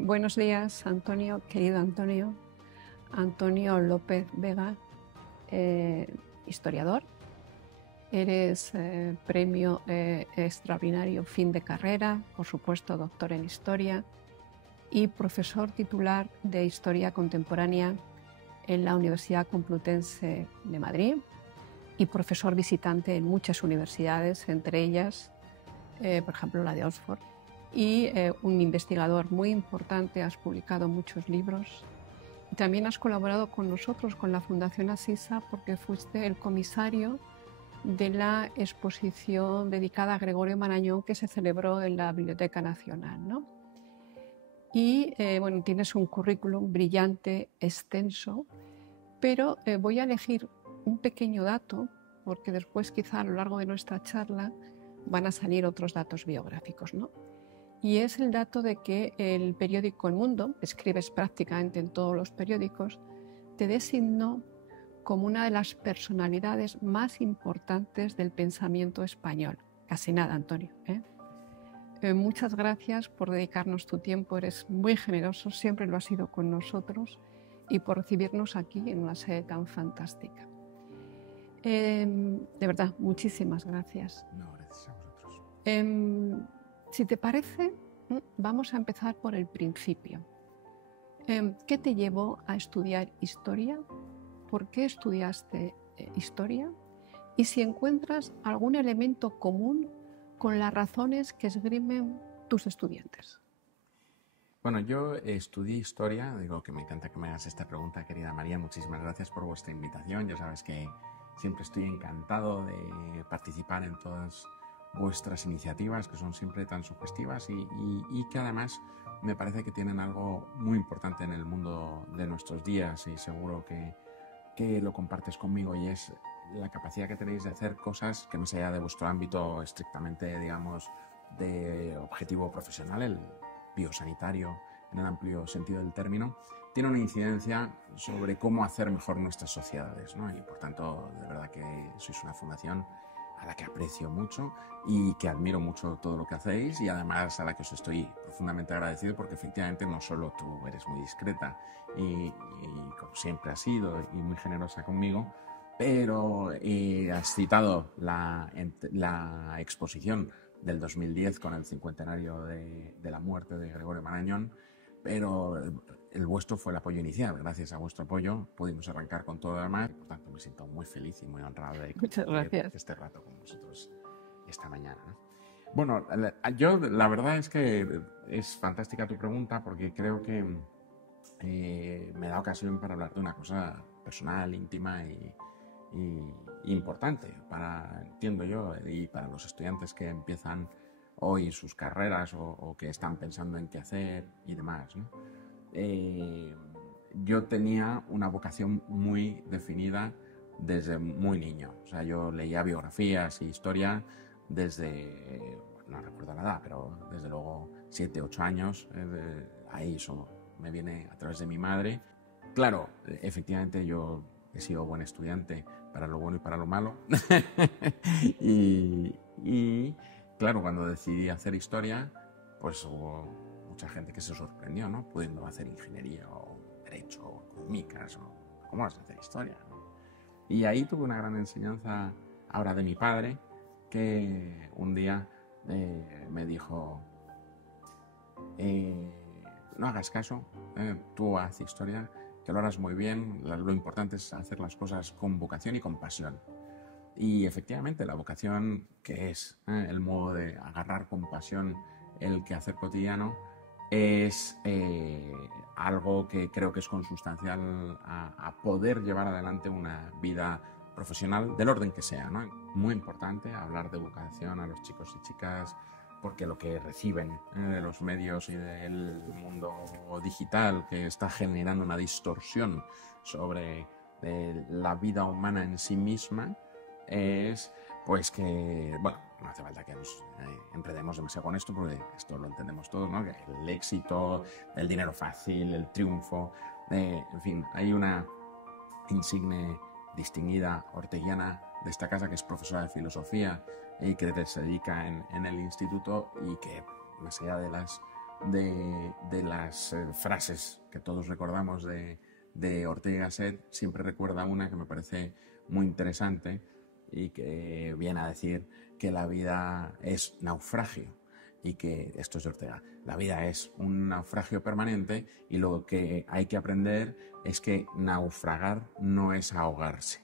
Buenos días, Antonio, querido Antonio. Antonio López Vega, historiador. Eres premio extraordinario fin de carrera, por supuesto doctor en historia y profesor titular de Historia Contemporánea en la Universidad Complutense de Madrid y profesor visitante en muchas universidades, entre ellas, por ejemplo, la de Oxford. Y un investigador muy importante, has publicado muchos libros. También has colaborado con nosotros, con la Fundación Asisa, porque fuiste el comisario de la exposición dedicada a Gregorio Marañón que se celebró en la Biblioteca Nacional, ¿no? Y bueno, tienes un currículum brillante, extenso, pero voy a elegir un pequeño dato, porque después quizá a lo largo de nuestra charla van a salir otros datos biográficos, ¿no? Y es el dato de que el periódico El Mundo, escribes prácticamente en todos los periódicos, te designó como una de las personalidades más importantes del pensamiento español. Casi nada, Antonio. Muchas gracias por dedicarnos tu tiempo, eres muy generoso, siempre lo has sido con nosotros, y por recibirnos aquí en una sede tan fantástica. De verdad, muchísimas gracias. No, gracias a vosotros. Si te parece, vamos a empezar por el principio. ¿Qué te llevó a estudiar historia? ¿Por qué estudiaste historia? Y si encuentras algún elemento común con las razones que esgrimen tus estudiantes. Bueno, yo estudié historia, digo que me encanta que me hagas esta pregunta, querida María, muchísimas gracias por vuestra invitación, ya sabes que siempre estoy encantado de participar en todas vuestras iniciativas, que son siempre tan sugestivas y que además me parece que tienen algo muy importante en el mundo de nuestros días y seguro que lo compartes conmigo, y es la capacidad que tenéis de hacer cosas que más allá de vuestro ámbito estrictamente, digamos, de objetivo profesional, el biosanitario en el amplio sentido del término, tiene una incidencia sobre cómo hacer mejor nuestras sociedades, ¿no? Y por tanto, de verdad que sois una fundación a la que aprecio mucho y que admiro mucho todo lo que hacéis, y además a la que os estoy profundamente agradecido porque efectivamente no solo tú eres muy discreta y como siempre has sido y muy generosa conmigo, pero has citado la exposición del 2010 con el cincuentenario de la muerte de Gregorio Marañón, pero el vuestro fue el apoyo inicial. Gracias a vuestro apoyo pudimos arrancar con todo lo demás, por tanto me siento muy feliz y muy honrado de compartir este rato con vosotros esta mañana, ¿no? Bueno, yo la verdad es que es fantástica tu pregunta porque creo que me da ocasión para hablar de una cosa personal, íntima y importante para, entiendo yo, y para los estudiantes que empiezan hoy sus carreras o que están pensando en qué hacer y demás, ¿no? Yo tenía una vocación muy definida desde muy niño. O sea, yo leía biografías y historia desde, no recuerdo la edad, pero desde luego 7, 8 años. Ahí eso me viene a través de mi madre. Claro, efectivamente yo he sido buen estudiante para lo bueno y para lo malo. y claro, cuando decidí hacer historia, pues hubo mucha gente que se sorprendió, ¿no? Pudiendo hacer ingeniería o derecho o económicas o cómo vas a hacer historia, ¿no? Y ahí tuve una gran enseñanza ahora de mi padre, que un día me dijo, no hagas caso, tú haz historia, que lo harás muy bien, lo importante es hacer las cosas con vocación y con pasión. Y efectivamente la vocación, que es el modo de agarrar con pasión el quehacer cotidiano, es algo que creo que es consustancial a poder llevar adelante una vida profesional del orden que sea, ¿no? Muy importante hablar de vocación a los chicos y chicas, porque lo que reciben de los medios y del mundo digital, que está generando una distorsión sobre la vida humana en sí misma, es pues que, bueno, no hace falta que nos enredemos demasiado con esto, porque esto lo entendemos todos, ¿no? Que el éxito, el dinero fácil, el triunfo, en fin, hay una insigne distinguida orteguiana de esta casa que es profesora de filosofía y que se dedica en el instituto, y que más allá de las de las frases que todos recordamos de Ortega y Gasset, siempre recuerda una que me parece muy interesante y que viene a decir que la vida es naufragio y que, esto es de Ortega, la vida es un naufragio permanente y lo que hay que aprender es que naufragar no es ahogarse.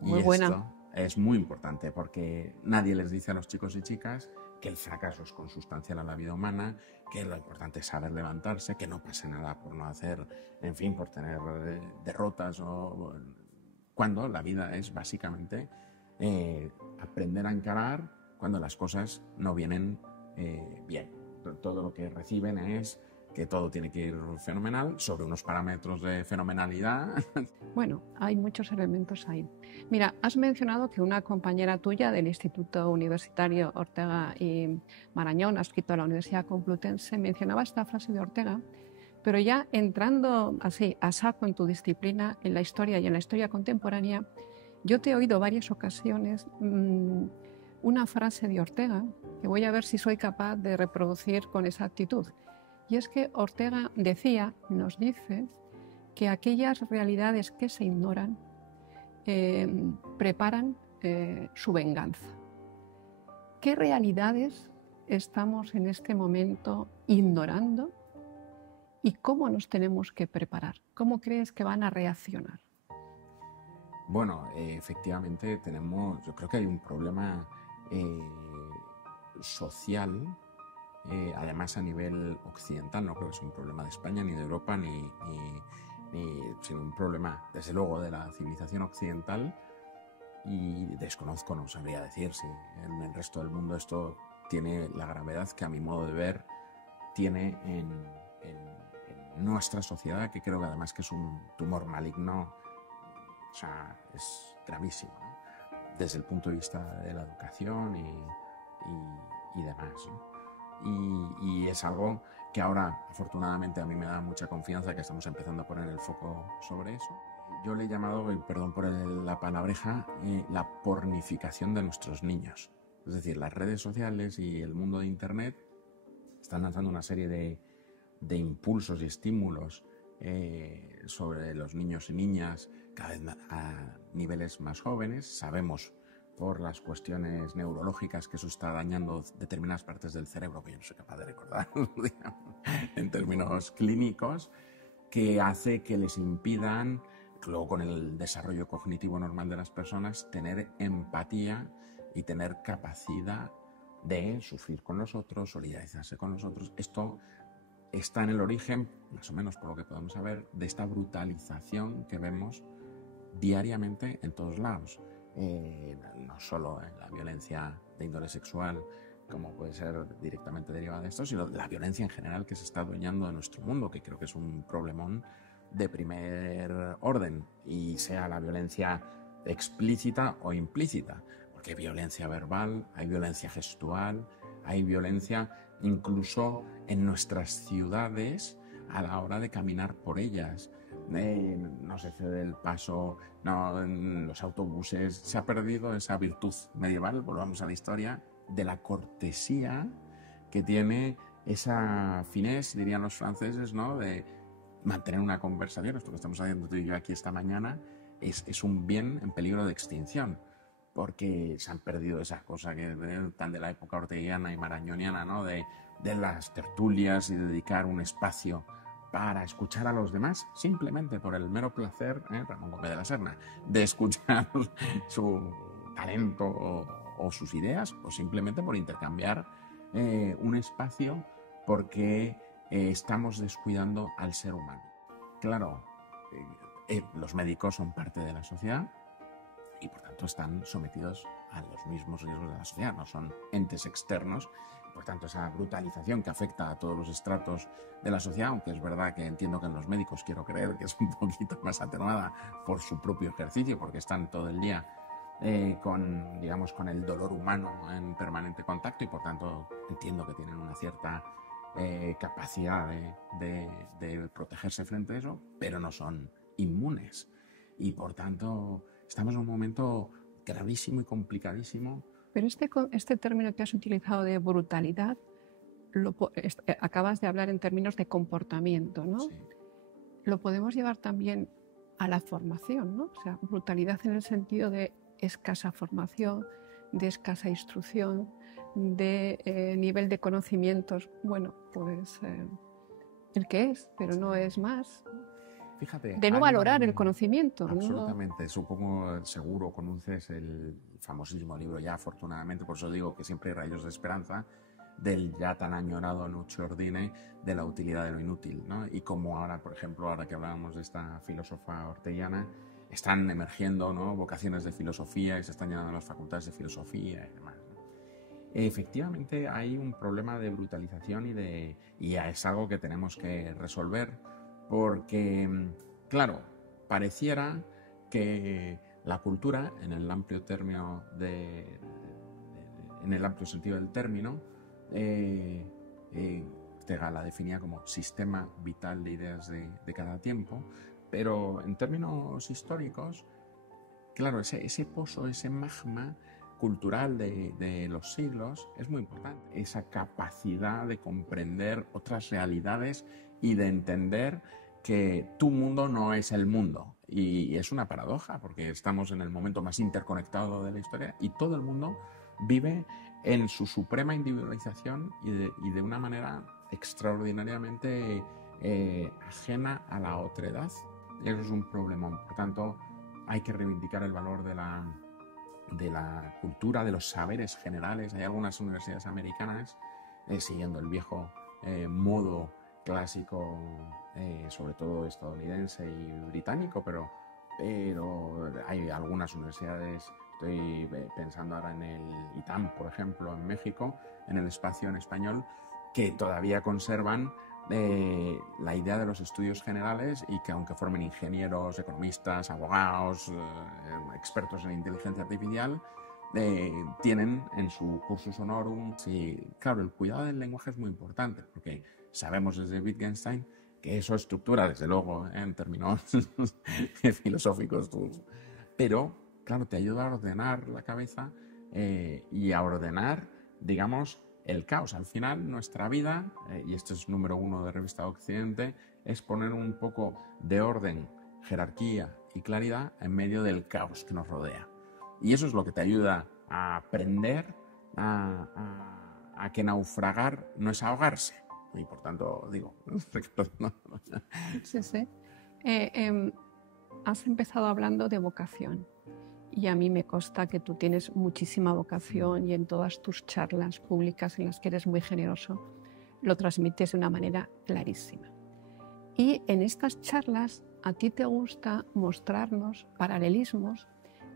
Muy y buena. esto es muy importante porque nadie les dice a los chicos y chicas que el fracaso es consustancial a la vida humana, que lo importante es saber levantarse, que no pase nada por no hacer, en fin, por tener derrotas cuando la vida es básicamente aprender a encarar cuando las cosas no vienen bien. Todo lo que reciben es que todo tiene que ir fenomenal, sobre unos parámetros de fenomenalidad. Bueno, hay muchos elementos ahí. Mira, has mencionado que una compañera tuya del Instituto Universitario Ortega y Marañón, adscrito a la Universidad Complutense, mencionaba esta frase de Ortega, pero ya entrando así a saco en tu disciplina, en la historia y en la historia contemporánea, yo te he oído varias ocasiones una frase de Ortega que voy a ver si soy capaz de reproducir con exactitud. Y es que Ortega nos dice, que aquellas realidades que se ignoran preparan su venganza. ¿Qué realidades estamos en este momento ignorando y cómo nos tenemos que preparar? ¿Cómo crees que van a reaccionar? Bueno, efectivamente yo creo que hay un problema social, además a nivel occidental, no creo que sea un problema de España, ni de Europa, sino un problema, desde luego, de la civilización occidental, y desconozco, no sabría decir si en el resto del mundo esto tiene la gravedad que a mi modo de ver tiene en nuestra sociedad, que creo que además que es un tumor maligno, o sea, es gravísimo, ¿no? Desde el punto de vista de la educación y demás, ¿no? Y es algo que ahora, afortunadamente, a mí me da mucha confianza que estamos empezando a poner el foco sobre eso. Yo le he llamado, perdón por la palabreja, la pornificación de nuestros niños. Es decir, las redes sociales y el mundo de Internet están lanzando una serie de impulsos y estímulos sobre los niños y niñas cada vez a niveles más jóvenes. Sabemos por las cuestiones neurológicas que eso está dañando determinadas partes del cerebro que yo no soy capaz de recordar en términos clínicos, que hace que les impidan, luego con el desarrollo cognitivo normal de las personas, tener empatía y tener capacidad de sufrir con los otros, solidarizarse con los otros. Esto está en el origen, más o menos por lo que podemos saber, de esta brutalización que vemos diariamente en todos lados. No solo en la violencia de índole sexual, como puede ser directamente derivada de esto, sino la violencia en general que se está adueñando de nuestro mundo, que creo que es un problemón de primer orden, y sea la violencia explícita o implícita, porque hay violencia verbal, hay violencia gestual, hay violencia incluso en nuestras ciudades a la hora de caminar por ellas. No se cede el paso, no, en los autobuses se ha perdido esa virtud medieval, volvamos a la historia, de la cortesía que tiene esa finesse, dirían los franceses, ¿no? De mantener una conversación. Esto que estamos haciendo tú y yo aquí esta mañana es un bien en peligro de extinción, porque se han perdido esas cosas que tan de la época orteguiana y marañoniana, ¿no? De las tertulias y dedicar un espacio para escuchar a los demás, simplemente por el mero placer, Ramón Gómez de la Serna, de escuchar su talento o sus ideas, o simplemente por intercambiar un espacio, porque estamos descuidando al ser humano. Claro, los médicos son parte de la sociedad y por tanto están sometidos a los mismos riesgos de la sociedad, no son entes externos. Por tanto, esa brutalización que afecta a todos los estratos de la sociedad, aunque es verdad que entiendo que en los médicos quiero creer que es un poquito más atenuada por su propio ejercicio, porque están todo el día con el dolor humano en permanente contacto, y por tanto entiendo que tienen una cierta capacidad de protegerse frente a eso, pero no son inmunes. Y por tanto estamos en un momento gravísimo y complicadísimo. Pero este término que has utilizado de brutalidad, acabas de hablar en términos de comportamiento, ¿no? Sí. Lo podemos llevar también a la formación, ¿no? O sea, brutalidad en el sentido de escasa formación, de escasa instrucción, de nivel de conocimientos, bueno, pues el que es, pero no es más. Fíjate, De no valorar el conocimiento. Absolutamente, ¿no? Supongo, seguro conoces el famosísimo libro, ya afortunadamente, por eso digo que siempre hay rayos de esperanza, del ya tan añorado Nuccio Ordine, de la utilidad de lo inútil, ¿no? Y como ahora, por ejemplo, ahora que hablábamos de esta filósofa orteliana, están emergiendo, ¿no?, vocaciones de filosofía y se están llenando las facultades de filosofía y demás, ¿no? Efectivamente hay un problema de brutalización y es algo que tenemos que resolver porque, claro, pareciera que la cultura, en el amplio término en el amplio sentido del término, Ortega la definía como sistema vital de ideas de cada tiempo, pero en términos históricos, claro, ese pozo, ese magma cultural de los siglos es muy importante. Esa capacidad de comprender otras realidades y de entender que tu mundo no es el mundo. Y es una paradoja, porque estamos en el momento más interconectado de la historia y todo el mundo vive en su suprema individualización y de una manera extraordinariamente ajena a la otredad. Eso es un problemón. Por tanto, hay que reivindicar el valor de la cultura, de los saberes generales. Hay algunas universidades americanas, siguiendo el viejo modo clásico, sobre todo estadounidense y británico, pero hay algunas universidades, estoy pensando ahora en el ITAM, por ejemplo, en México, en el espacio en español, que todavía conservan la idea de los estudios generales y que aunque formen ingenieros, economistas, abogados, expertos en inteligencia artificial, tienen en su cursus honorum. Sí, claro, el cuidado del lenguaje es muy importante porque sabemos desde Wittgenstein que eso estructura, desde luego, en términos filosóficos, pero claro, te ayuda a ordenar la cabeza y a ordenar, digamos, el caos. Al final, nuestra vida, y esto es número 1 de Revista Occidente, es poner un poco de orden, jerarquía y claridad en medio del caos que nos rodea. Y eso es lo que te ayuda a aprender a que naufragar no es ahogarse. Y por tanto, digo... Sí, sí. Has empezado hablando de vocación. Y a mí me consta que tú tienes muchísima vocación y en todas tus charlas públicas en las que eres muy generoso, lo transmites de una manera clarísima. Y en estas charlas a ti te gusta mostrarnos paralelismos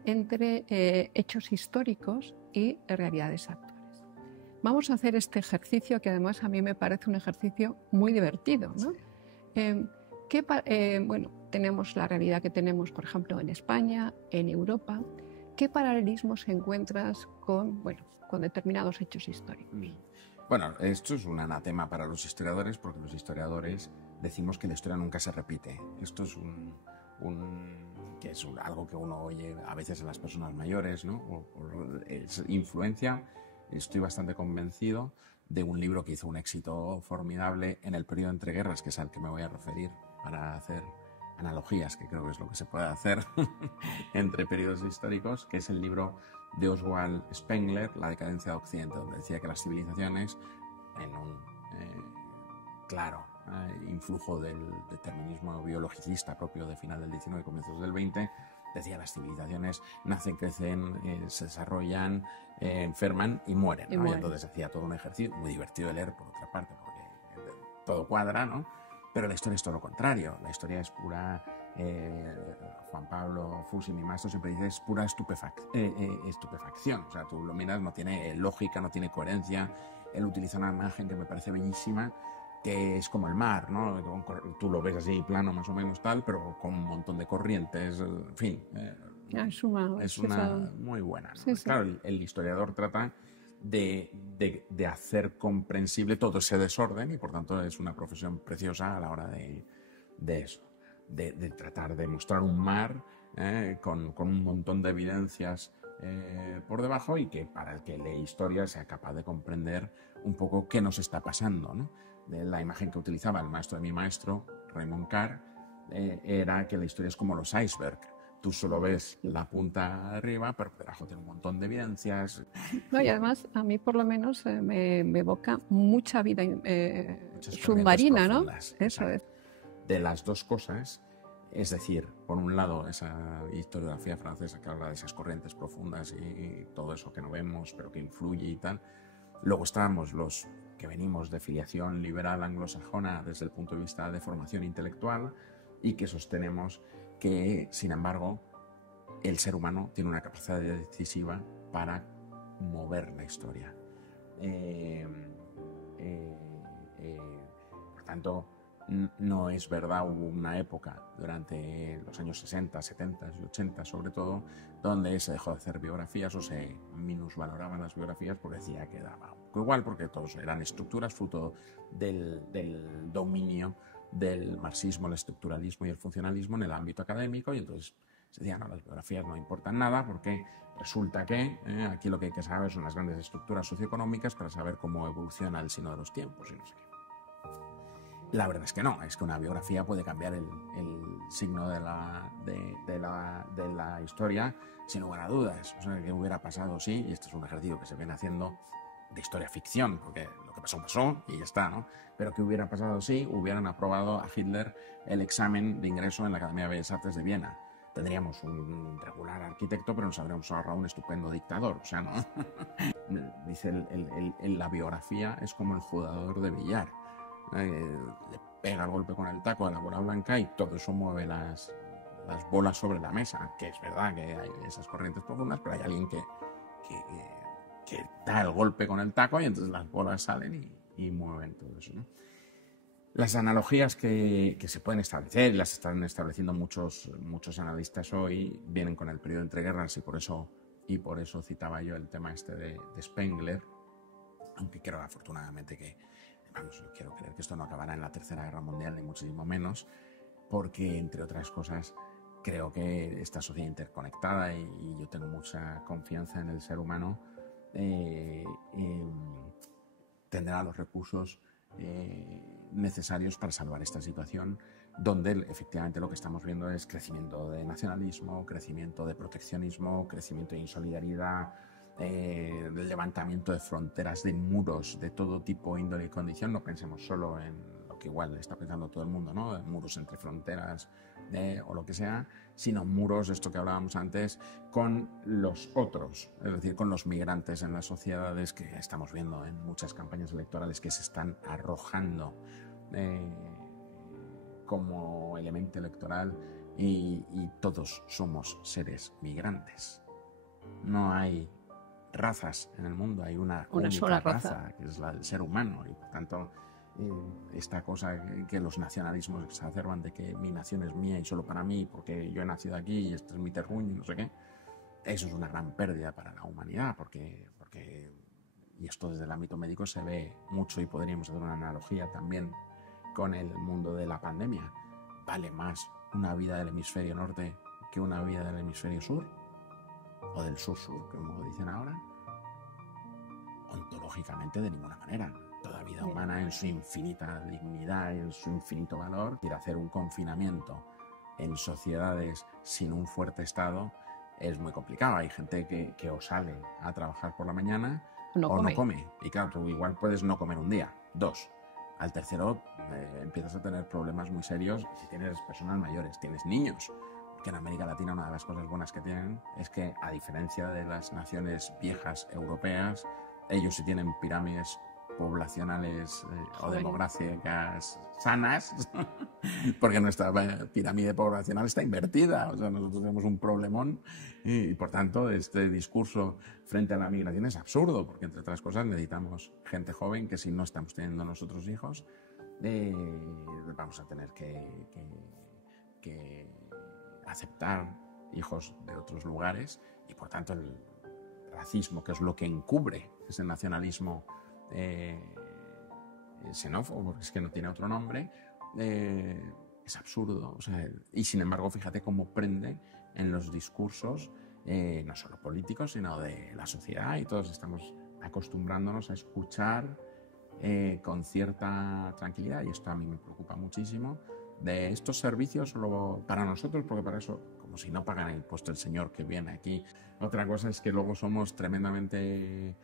entre hechos históricos y realidades actuales. Vamos a hacer este ejercicio que además a mí me parece un ejercicio muy divertido, ¿no? Bueno, tenemos la realidad que tenemos, por ejemplo, en España, en Europa. ¿Qué paralelismos encuentras con determinados hechos históricos? Bueno, esto es un anatema para los historiadores porque los historiadores decimos que la historia nunca se repite. Esto es algo que uno oye a veces en las personas mayores, ¿no? Es influencia. Estoy bastante convencido de un libro que hizo un éxito formidable en el periodo entre guerras, que es al que me voy a referir para hacer analogías, que creo que es lo que se puede hacer entre periodos históricos, que es el libro de Oswald Spengler, La decadencia de Occidente, donde decía que las civilizaciones, en un claro influjo del determinismo biologicista propio de final del 19 y comienzos del 20, decía las civilizaciones nacen, crecen, se desarrollan, enferman y mueren, ¿no? Y entonces hacía todo un ejercicio muy divertido de leer, por otra parte, porque todo cuadra, ¿no? Pero la historia es todo lo contrario. La historia es pura... Juan Pablo Fusi, mi maestro, siempre dice es pura estupefacción. O sea, tú lo miras, no tiene lógica, no tiene coherencia. Él utiliza una imagen que me parece bellísima, que es como el mar, ¿no? Tú lo ves así plano más o menos tal, pero con un montón de corrientes, en fin. Es una muy buena, ¿no? Sí, sí. Claro, el historiador trata de hacer comprensible todo ese desorden y por tanto es una profesión preciosa a la hora de eso, de tratar de mostrar un mar con un montón de evidencias por debajo, y que para el que lee historia sea capaz de comprender un poco qué nos está pasando, ¿no? De la imagen que utilizaba el maestro de mi maestro, Raymond Carr, era que la historia es como los icebergs. Tú solo ves la punta arriba, pero por debajo tiene un montón de evidencias. No, y además, a mí por lo menos me evoca mucha vida submarina, ¿no? Eso es. De las dos cosas, es decir, por un lado, esa historiografía francesa que habla de esas corrientes profundas y todo eso que no vemos, pero que influye y tal. Luego estábamos los que venimos de filiación liberal anglosajona desde el punto de vista de formación intelectual y que sostenemos que, sin embargo, el ser humano tiene una capacidad decisiva para mover la historia. Por tanto, no es verdad, hubo una época durante los años 60, 70 y 80 sobre todo, donde se dejó de hacer biografías o se minusvaloraban las biografías porque decía que daba un poco igual, porque todos eran estructuras fruto del dominio del marxismo, el estructuralismo y el funcionalismo en el ámbito académico, y entonces se decía, no, las biografías no importan nada porque resulta que aquí lo que hay que saber son las grandes estructuras socioeconómicas para saber cómo evoluciona el sino de los tiempos y no sé qué. La verdad es que no, es que una biografía puede cambiar el signo de la historia sin lugar a dudas. O sea, ¿qué hubiera pasado si, y este es un ejercicio que se viene haciendo de historia ficción, porque lo que pasó, pasó y ya está, ¿no? Pero ¿qué hubiera pasado si hubieran aprobado a Hitler el examen de ingreso en la Academia de Bellas Artes de Viena? Tendríamos un regular arquitecto, pero nos habríamos ahorrado un estupendo dictador, o sea, ¿no? Dice, la biografía es como el jugador de billar. Le pega el golpe con el taco a la bola blanca y todo eso mueve las bolas sobre la mesa, que es verdad que hay esas corrientes profundas, pero hay alguien que da el golpe con el taco y entonces las bolas salen y mueven todo eso, ¿no? Las analogías que se pueden establecer, y las están estableciendo muchos analistas hoy, vienen con el periodo entre guerras, y por eso citaba yo el tema este de Spengler, aunque creo afortunadamente que, vamos, quiero creer que esto no acabará en la Tercera Guerra Mundial, ni muchísimo menos, porque, entre otras cosas, creo que esta sociedad interconectada, y yo tengo mucha confianza en el ser humano, tendrá los recursos necesarios para salvar esta situación, donde efectivamente lo que estamos viendo es crecimiento de nacionalismo, crecimiento de proteccionismo, crecimiento de insolidaridad, levantamiento de fronteras, de muros de todo tipo, índole y condición. No pensemos solo en lo que igual está pensando todo el mundo, ¿no? Muros entre fronteras o lo que sea, sino muros, esto que hablábamos antes, con los otros, es decir, con los migrantes en las sociedades, que estamos viendo en muchas campañas electorales que se están arrojando como elemento electoral, y todos somos seres migrantes. No hay razas en el mundo, hay una única sola raza, que es la del ser humano, y por tanto esta cosa que los nacionalismos exacerban de que mi nación es mía y solo para mí porque yo he nacido aquí y este es mi terruño y no sé qué, eso es una gran pérdida para la humanidad, porque y esto desde el ámbito médico se ve mucho, y podríamos hacer una analogía también con el mundo de la pandemia. ¿Vale más una vida del hemisferio norte que una vida del hemisferio sur? O del sur-sur, como dicen ahora. Ontológicamente, de ninguna manera. Toda vida humana, en su infinita dignidad y en su infinito valor, quiere hacer un confinamiento en sociedades sin un fuerte Estado es muy complicado. Hay gente que o sale a trabajar por la mañana o no come. Y claro, tú igual puedes no comer un día, 2. Al tercero empiezas a tener problemas muy serios si tienes personas mayores, tienes niños. Que en América Latina una de las cosas buenas que tienen es que, a diferencia de las naciones viejas europeas, ellos sí tienen pirámides poblacionales o demográficas sanas, porque nuestra pirámide poblacional está invertida. O sea, nosotros tenemos un problemón y por tanto este discurso frente a la migración es absurdo, porque entre otras cosas necesitamos gente joven que, si no estamos teniendo nosotros hijos, vamos a tener que aceptar hijos de otros lugares, y por tanto el racismo, que es lo que encubre ese nacionalismo xenófobo, porque es que no tiene otro nombre, es absurdo. O sea, y sin embargo, fíjate cómo prende en los discursos no solo políticos, sino de la sociedad, y todos estamos acostumbrándonos a escuchar con cierta tranquilidad, y esto a mí me preocupa muchísimo, de estos servicios solo para nosotros, porque para eso, como si no pagan el impuesto el señor que viene aquí. Otra cosa es que luego somos tremendamente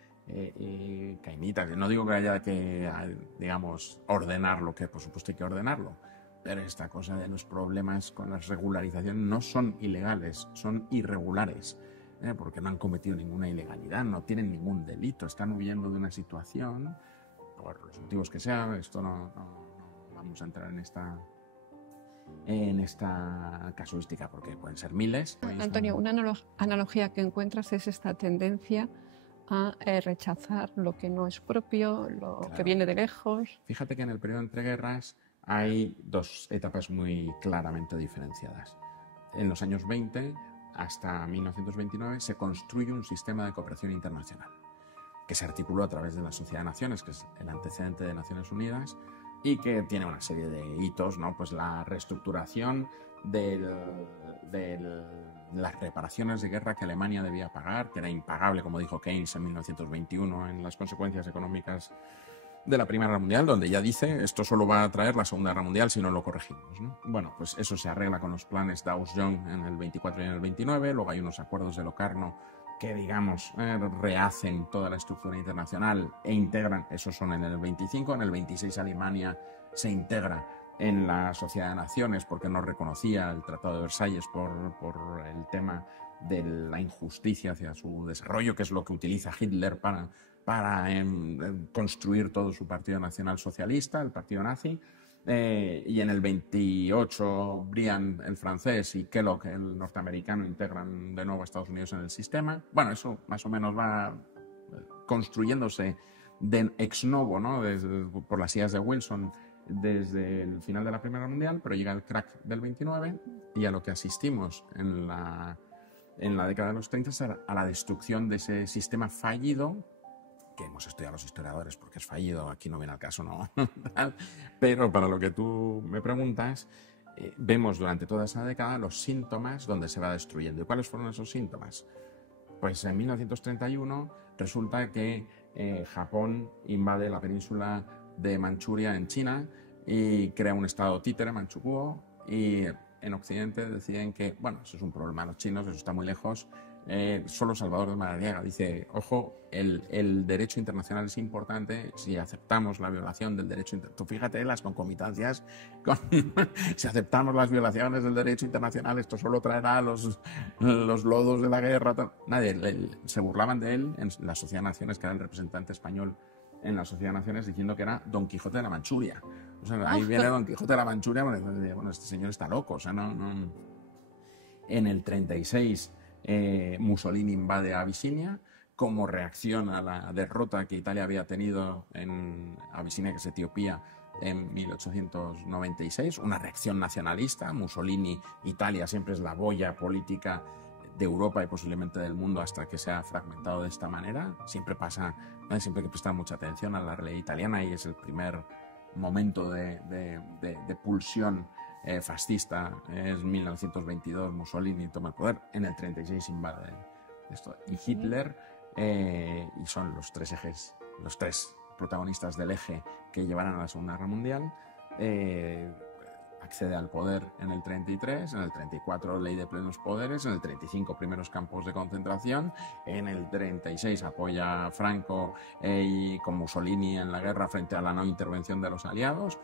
caimitas. No digo que haya que, digamos, ordenarlo, que por supuesto hay que ordenarlo, pero esta cosa de los problemas con las regularizaciones no son ilegales, son irregulares, porque no han cometido ninguna ilegalidad, no tienen ningún delito, están huyendo de una situación, por los motivos que sean. Esto no vamos a entrar en esta casuística, porque pueden ser miles. Antonio, una analogía que encuentras es esta tendencia a rechazar lo que no es propio, lo claro, que viene de lejos. Fíjate que en el periodo entre guerras hay dos etapas muy claramente diferenciadas. En los años 20 hasta 1929 se construye un sistema de cooperación internacional que se articuló a través de la Sociedad de Naciones, que es el antecedente de Naciones Unidas, y que tiene una serie de hitos, ¿no? Pues la reestructuración de las reparaciones de guerra que Alemania debía pagar, que era impagable, como dijo Keynes en 1921, en las consecuencias económicas de la Primera Guerra Mundial, donde ya dice esto solo va a traer la Segunda Guerra Mundial si no lo corregimos, ¿no? Bueno, pues eso se arregla con los planes Dawes-Young en el 24 y en el 29, luego hay unos acuerdos de Locarno que, digamos, rehacen toda la estructura internacional e integran, esos son en el 25, en el 26 Alemania se integra en la Sociedad de Naciones porque no reconocía el Tratado de Versalles por el tema de la injusticia hacia su desarrollo, que es lo que utiliza Hitler para construir todo su partido nacional socialista, el partido nazi. Y en el 28 Briand, el francés, y Kellogg, el norteamericano, integran de nuevo a Estados Unidos en el sistema. Bueno, eso más o menos va construyéndose de ex novo, ¿no? Por las ideas de Wilson desde el final de la Primera Guerra Mundial, pero llega el crack del 29 y a lo que asistimos en la década de los 30 es a la destrucción de ese sistema fallido, que hemos estudiado los historiadores porque es fallido, aquí no viene al caso, no. Pero para lo que tú me preguntas, vemos durante toda esa década los síntomas donde se va destruyendo. ¿Y cuáles fueron esos síntomas? Pues en 1931 resulta que Japón invade la península de Manchuria en China y crea un estado títere, Manchukuo, y en Occidente deciden que, bueno, eso es un problema de los chinos, eso está muy lejos. Solo Salvador de Madariaga dice, ojo, el derecho internacional es importante si aceptamos la violación del derecho internacional. Tú fíjate las concomitancias, si aceptamos las violaciones del derecho internacional, esto solo traerá los lodos de la guerra. Nadie, se burlaban de él en la Sociedad de Naciones, que era el representante español en la Sociedad de Naciones, diciendo que era Don Quijote de la Manchuria. O sea, ahí viene Don Quijote de la Manchuria, bueno, este señor está loco, o sea, no. En el 36 Mussolini invade Abisinia como reacción a la derrota que Italia había tenido en Abisinia, que es Etiopía, en 1896, una reacción nacionalista. Mussolini, Italia siempre es la boya política de Europa y posiblemente del mundo hasta que se ha fragmentado de esta manera. Siempre pasa, siempre hay que prestar mucha atención a la realidad italiana y es el primer momento de pulsión fascista. Es 1922, Mussolini toma el poder, en el 36 invade esto. Y Hitler, y son los tres ejes, los tres protagonistas del eje que llevarán a la Segunda Guerra Mundial, accede al poder en el 33, en el 34 ley de plenos poderes, en el 35 primeros campos de concentración, en el 36 apoya a Franco y con Mussolini en la guerra frente a la no intervención de los aliados,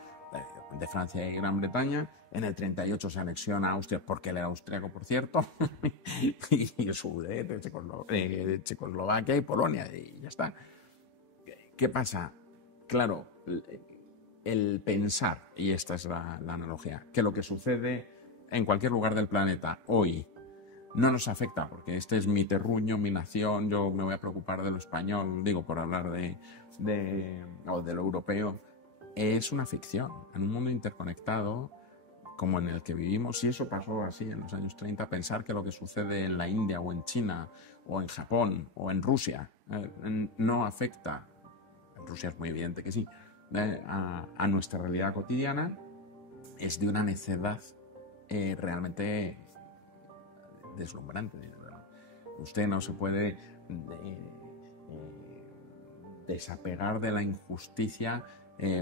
de Francia y Gran Bretaña. En el 38 se anexiona a Austria, porque él era austriaco, por cierto, y Sudete, Checoslovaquia y Polonia, y ya está. ¿Qué pasa? Claro, el pensar, y esta es la analogía, que lo que sucede en cualquier lugar del planeta hoy no nos afecta, porque este es mi terruño, mi nación, yo me voy a preocupar de lo español, digo, por hablar de lo europeo, es una ficción. En un mundo interconectado como en el que vivimos, si eso pasó así en los años 30, pensar que lo que sucede en la India o en China o en Japón o en Rusia no afecta, en Rusia es muy evidente que sí, a nuestra realidad cotidiana, es de una necedad realmente deslumbrante, ¿verdad? usted no se puede desapegar de la injusticia,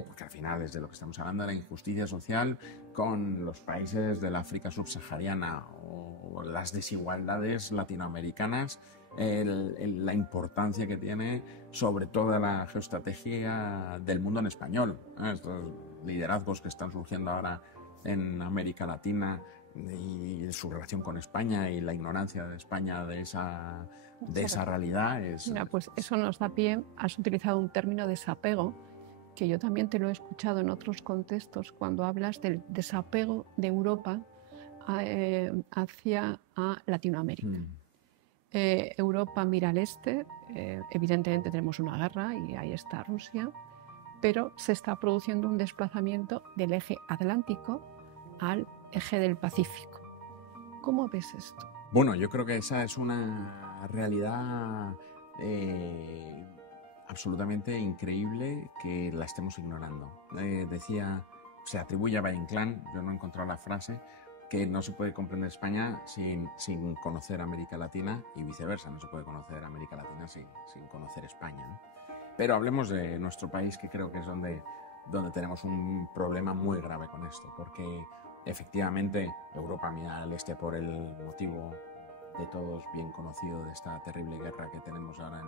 porque al final es de lo que estamos hablando, de la injusticia social con los países del África subsahariana o las desigualdades latinoamericanas, la importancia que tiene sobre toda la geoestrategia del mundo en español. Estos liderazgos que están surgiendo ahora en América Latina y su relación con España y la ignorancia de España de esa realidad es... Mira, pues eso nos da pie. Has utilizado un término desapego, que yo también te lo he escuchado en otros contextos, cuando hablas del desapego de Europa hacia Latinoamérica. Europa mira al este, evidentemente tenemos una guerra y ahí está Rusia, pero se está produciendo un desplazamiento del eje atlántico al eje del Pacífico. ¿Cómo ves esto? Bueno, yo creo que esa es una realidad absolutamente increíble que la estemos ignorando. Se atribuye a Valle Inclán, yo no he encontrado la frase, que no se puede comprender España sin conocer América Latina y viceversa, no se puede conocer América Latina sin conocer España, ¿no? Pero hablemos de nuestro país, que creo que es donde tenemos un problema muy grave con esto, porque efectivamente Europa mira al este por el motivo de todos bien conocido de esta terrible guerra que tenemos ahora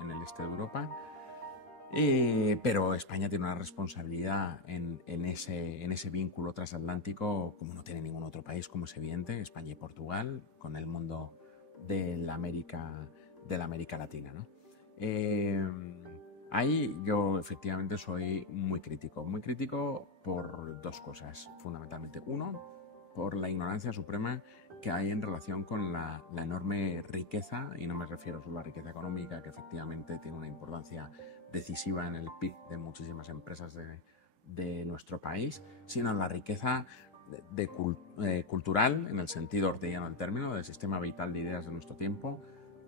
en el este de Europa. Pero España tiene una responsabilidad en ese vínculo transatlántico como no tiene ningún otro país, como es evidente, España y Portugal, con el mundo de la América Latina, ¿no? Ahí yo efectivamente soy muy crítico por dos cosas, fundamentalmente. Uno, por la ignorancia suprema que hay en relación con la enorme riqueza, y no me refiero solo a la riqueza económica, que efectivamente tiene una importancia decisiva en el PIB de muchísimas empresas de nuestro país, sino la riqueza cultural, en el sentido orteliano del término, del sistema vital de ideas de nuestro tiempo,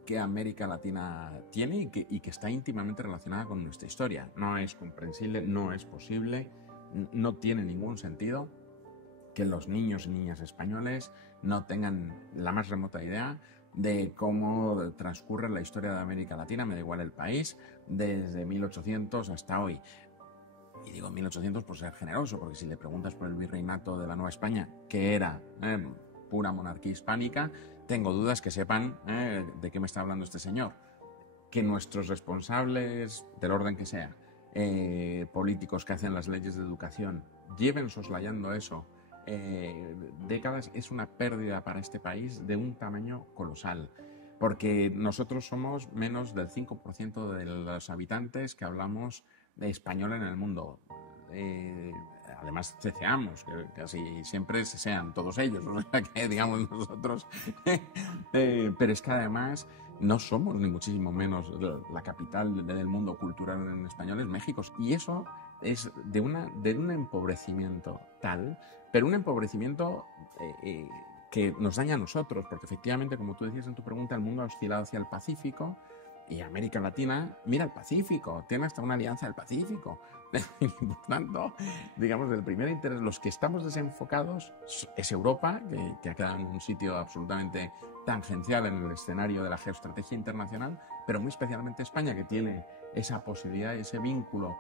que América Latina tiene y que está íntimamente relacionada con nuestra historia. No es comprensible, no es posible, no tiene ningún sentido que los niños y niñas españoles no tengan la más remota idea de cómo transcurre la historia de América Latina, me da igual el país, desde 1800 hasta hoy. Y digo 1800 por ser generoso, porque si le preguntas por el virreinato de la Nueva España, que era pura monarquía hispánica, tengo dudas que sepan de qué me está hablando este señor. Que nuestros responsables, del orden que sea, políticos que hacen las leyes de educación, lleven soslayando eso décadas, es una pérdida para este país de un tamaño colosal, porque nosotros somos menos del 5% de los habitantes que hablamos de español en el mundo. Además ceceamos, que casi siempre se sean todos ellos, o sea que digamos nosotros, pero es que además no somos ni muchísimo menos la capital del mundo cultural en español, es México, y eso es de un empobrecimiento tal, pero un empobrecimiento que nos daña a nosotros, porque efectivamente, como tú decías en tu pregunta, el mundo ha oscilado hacia el Pacífico, y América Latina mira al Pacífico, tiene hasta una alianza del Pacífico. Y por tanto, digamos, del primer interés, los que estamos desenfocados es Europa, que ha quedado en un sitio absolutamente tangencial en el escenario de la geoestrategia internacional, pero muy especialmente España, que tiene esa posibilidad, ese vínculo,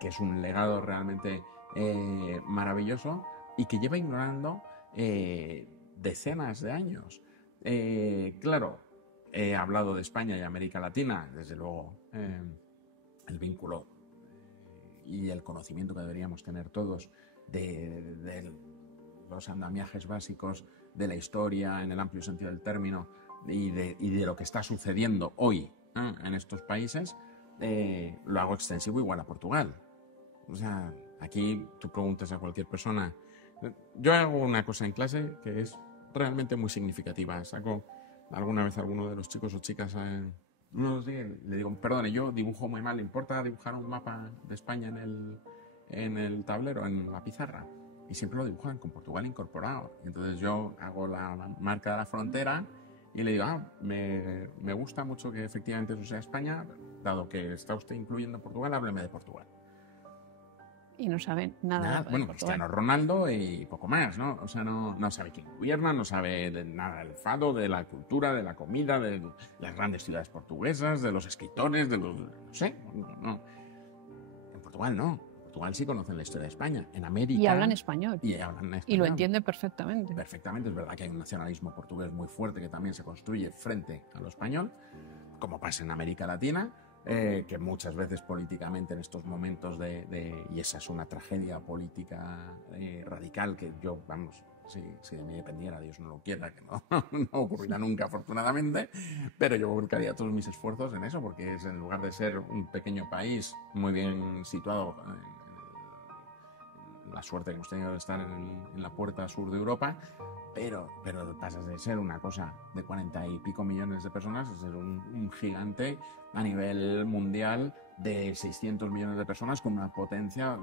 que es un legado realmente maravilloso y que lleva ignorando decenas de años. Claro, he hablado de España y América Latina, desde luego el vínculo y el conocimiento que deberíamos tener todos de los andamiajes básicos de la historia en el amplio sentido del término y de lo que está sucediendo hoy en estos países, lo hago extensivo igual a Portugal. O sea, aquí tú preguntas a cualquier persona. Yo hago una cosa en clase que es realmente muy significativa. Saco alguna vez a alguno de los chicos o chicas le digo, perdone, yo dibujo muy mal, ¿le importa dibujar un mapa de España en el tablero, en la pizarra? Y siempre lo dibujan con Portugal incorporado. Y entonces yo hago la marca de la frontera y le digo, me gusta mucho que efectivamente eso sea España, dado que está usted incluyendo Portugal, hábleme de Portugal. Y no sabe nada. Bueno, Cristiano Ronaldo y poco más, ¿no? O sea, no sabe quién gobierna, no sabe nada del fado, de la cultura, de la comida, de las grandes ciudades portuguesas, de los escritores, de los... no sé, no. En Portugal no. En Portugal sí conocen la historia de España. En América... Y hablan español. Y lo entienden perfectamente. Perfectamente. Es verdad que hay un nacionalismo portugués muy fuerte que también se construye frente a lo español, como pasa en América Latina. Que muchas veces políticamente en estos momentos y esa es una tragedia política radical que yo, vamos, si de mí dependiera, Dios no lo quiera, que no ocurrirá nunca afortunadamente, pero yo volcaría todos mis esfuerzos en eso, porque es, en lugar de ser un pequeño país muy bien situado, la suerte que hemos tenido de estar en la puerta sur de Europa, pero pasas de ser una cosa de 40 y pico millones de personas a ser un gigante a nivel mundial de 600 millones de personas con una potencia.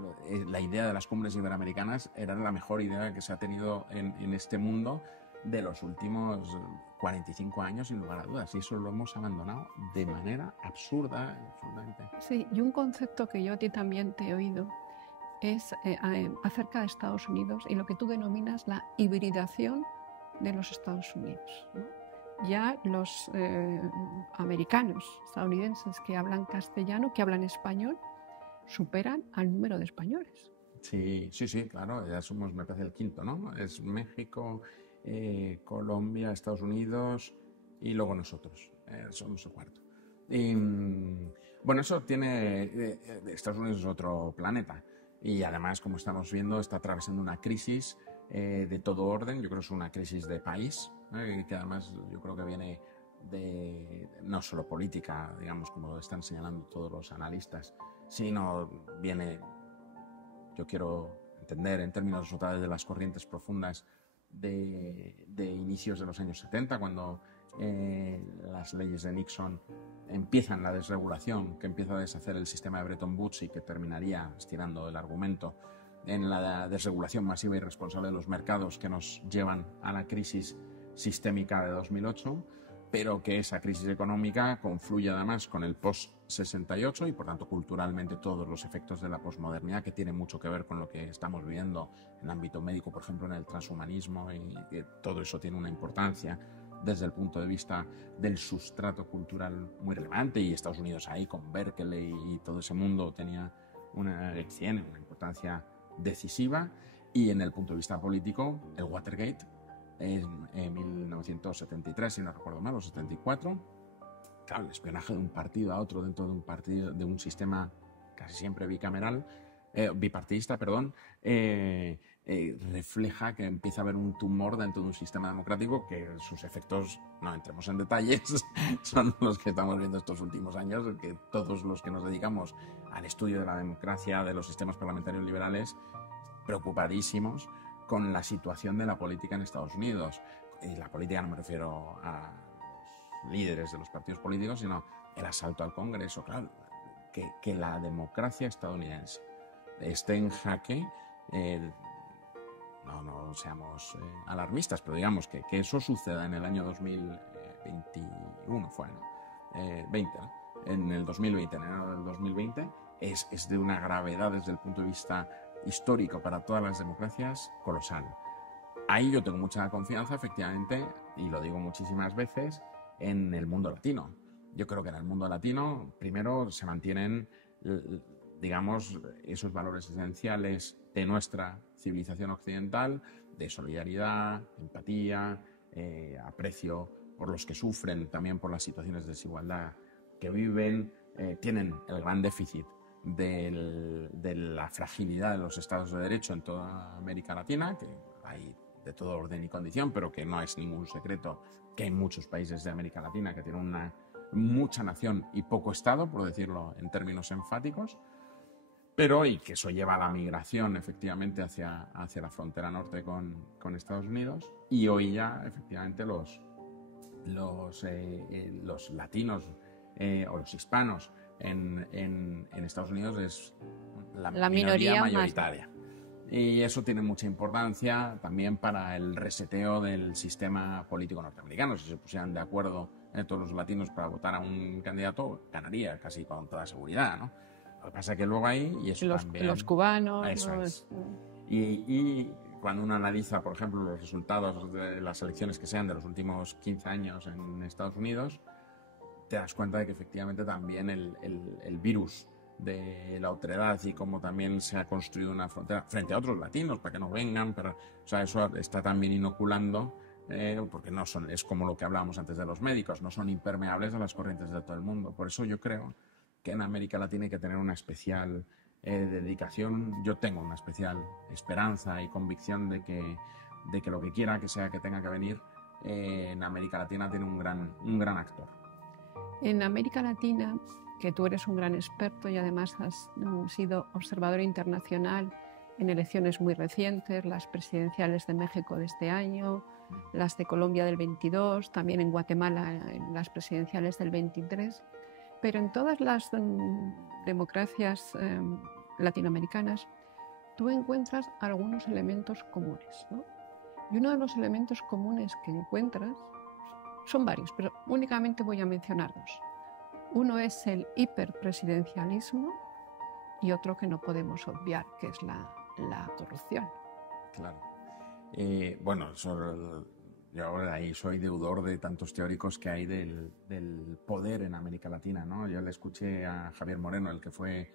La idea de las cumbres iberoamericanas era la mejor idea que se ha tenido en este mundo de los últimos 45 años, sin lugar a dudas, y eso lo hemos abandonado de manera absurda, absolutamente. Sí, y un concepto que yo a ti también te he oído es acerca de Estados Unidos y lo que tú denominas la hibridación de los Estados Unidos, ¿no? Ya los americanos, estadounidenses que hablan castellano, que hablan español, superan al número de españoles. Sí, claro, ya somos, me parece, el quinto, ¿no? Es México, Colombia, Estados Unidos y luego nosotros, somos el cuarto. Y, bueno, eso tiene... Estados Unidos es otro planeta. Y además, como estamos viendo, está atravesando una crisis de todo orden. Yo creo que es una crisis de país, que además yo creo que viene de no solo política, digamos, como lo están señalando todos los analistas, sino viene, yo quiero entender en términos totales de las corrientes profundas de inicios de los años 70, cuando las leyes de Nixon empiezan la desregulación, que empieza a deshacer el sistema de Bretton Woods y que terminaría, estirando el argumento, en la desregulación masiva y responsable de los mercados que nos llevan a la crisis sistémica de 2008, pero que esa crisis económica confluye además con el post-68 y por tanto culturalmente todos los efectos de la posmodernidad, que tiene mucho que ver con lo que estamos viviendo en ámbito médico, por ejemplo en el transhumanismo, y que todo eso tiene una importancia desde el punto de vista del sustrato cultural muy relevante, y Estados Unidos ahí con Berkeley y todo ese mundo tiene una importancia decisiva. Y en el punto de vista político, el Watergate en 1973, si no recuerdo mal, o 74, claro, el espionaje de un partido a otro dentro de un partido, de un sistema casi siempre bipartidista, refleja que empieza a haber un tumor dentro de un sistema democrático que sus efectos, no entremos en detalles, son los que estamos viendo estos últimos años, que todos los que nos dedicamos al estudio de la democracia, de los sistemas parlamentarios liberales, preocupadísimos con la situación de la política en Estados Unidos. Y la política no me refiero a los líderes de los partidos políticos, sino el asalto al Congreso. Claro, que la democracia estadounidense esté en jaque, no seamos alarmistas, pero digamos que eso suceda en el año 2021, fue, ¿no? 20, ¿no? En el 2020, en enero del 2020, es de una gravedad desde el punto de vista histórico para todas las democracias colosal. Ahí yo tengo mucha confianza, efectivamente, y lo digo muchísimas veces, en el mundo latino. Yo creo que en el mundo latino, primero, se mantienen, digamos, esos valores esenciales de nuestra civilización occidental, de solidaridad, empatía, aprecio por los que sufren, también por las situaciones de desigualdad que viven. Tienen el gran déficit de la fragilidad de los estados de derecho en toda América Latina, que hay de todo orden y condición, pero que no es ningún secreto que hay muchos países de América Latina que tienen mucha nación y poco estado, por decirlo en términos enfáticos, y que eso lleva a la migración efectivamente hacia la frontera norte con Estados Unidos. Y hoy ya efectivamente los latinos o los hispanos en Estados Unidos es la minoría mayoritaria. Y eso tiene mucha importancia también para el reseteo del sistema político norteamericano. Si se pusieran de acuerdo todos los latinos para votar a un candidato, ganaría casi con toda seguridad, ¿no? Lo que pasa es que luego hay, y eso también... Los cubanos... Eso es. Y cuando uno analiza, por ejemplo, los resultados de las elecciones que sean de los últimos 15 años en Estados Unidos, te das cuenta de que efectivamente también el virus de la otredad y cómo también se ha construido una frontera frente a otros latinos para que no vengan, pero, o sea, eso está también inoculando, porque no son, es como lo que hablábamos antes de los médicos, no son impermeables a las corrientes de todo el mundo. Por eso yo creo que en América Latina hay que tener una especial dedicación. Yo tengo una especial esperanza y convicción de que lo que quiera que sea que tenga que venir, en América Latina tiene un gran actor. En América Latina, que tú eres un gran experto y además has sido observador internacional en elecciones muy recientes, las presidenciales de México de este año, las de Colombia del 22, también en Guatemala en las presidenciales del 23, pero en todas las democracias latinoamericanas tú encuentras algunos elementos comunes, ¿no? Y uno de los elementos comunes que encuentras son varios, pero únicamente voy a mencionar dos. Uno es el hiperpresidencialismo y otro que no podemos obviar, que es la corrupción. Claro. Bueno, yo ahora ahí soy deudor de tantos teóricos que hay del poder en América Latina, ¿no? Yo le escuché a Javier Moreno, el que fue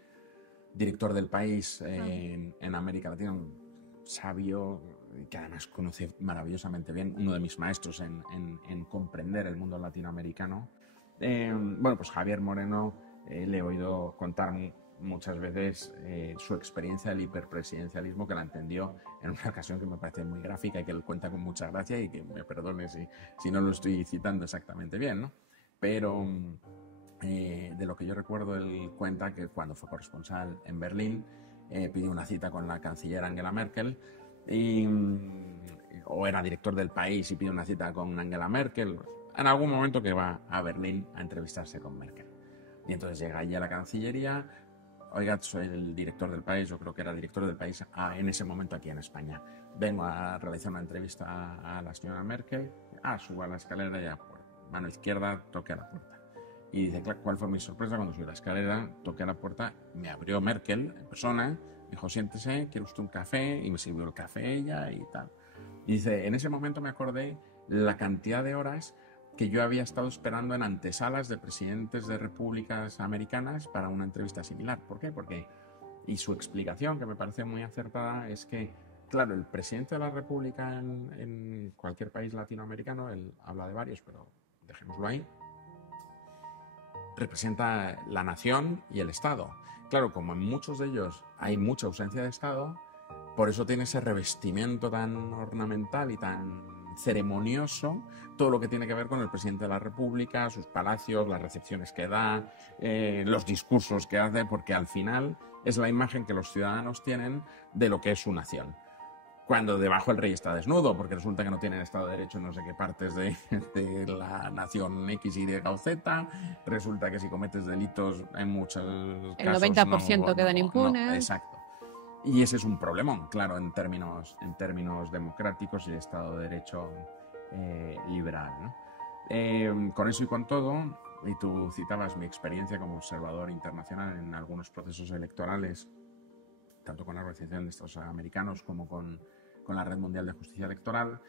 director del País en América Latina, un sabio que además conoce maravillosamente bien, uno de mis maestros en comprender el mundo latinoamericano. Bueno, pues Javier Moreno, le he oído contar muchas veces su experiencia del hiperpresidencialismo, que la entendió en una ocasión que me parece muy gráfica y que él cuenta con mucha gracia, y que me perdone si no lo estoy citando exactamente bien, ¿no? Pero de lo que yo recuerdo, él cuenta que cuando fue corresponsal en Berlín, pidió una cita con la canciller Angela Merkel, o era director del País y pide una cita con Angela Merkel, en algún momento que va a Berlín a entrevistarse con Merkel. Y entonces llega allí a la Cancillería: oiga, soy el director del País, yo creo que era director del País en ese momento aquí en España. Vengo a realizar una entrevista a la señora Merkel. Subo a la escalera y ya, por mano izquierda, toqué a la puerta. Y dice, ¿cuál fue mi sorpresa? Cuando subí a la escalera, toqué a la puerta, me abrió Merkel en persona, me dijo, siéntese, ¿quiere usted un café? Y me sirvió el café ella y tal. Y dice, en ese momento me acordé la cantidad de horas que yo había estado esperando en antesalas de presidentes de repúblicas americanas para una entrevista similar. ¿Por qué? Y su explicación, que me parece muy acertada, es que, claro, el presidente de la república en cualquier país latinoamericano, él habla de varios, pero dejémoslo ahí, representa la nación y el Estado. Claro, como en muchos de ellos hay mucha ausencia de Estado, por eso tiene ese revestimiento tan ornamental y tan ceremonioso, todo lo que tiene que ver con el presidente de la República, sus palacios, las recepciones que da, los discursos que hace, porque al final es la imagen que los ciudadanos tienen de lo que es su nación. Cuando debajo el rey está desnudo, porque resulta que no tienen Estado de Derecho en no sé qué partes de la nación X, Y o Z, resulta que si cometes delitos en muchos casos... El 90% quedan impunes. Exacto. Y ese es un problemón, claro, en términos democráticos y de Estado de Derecho liberal, ¿no? Con eso y con todo, y tú citabas mi experiencia como observador internacional en algunos procesos electorales, tanto con la Organización de Estados Americanos como con la Red Mundial de Justicia Electoral.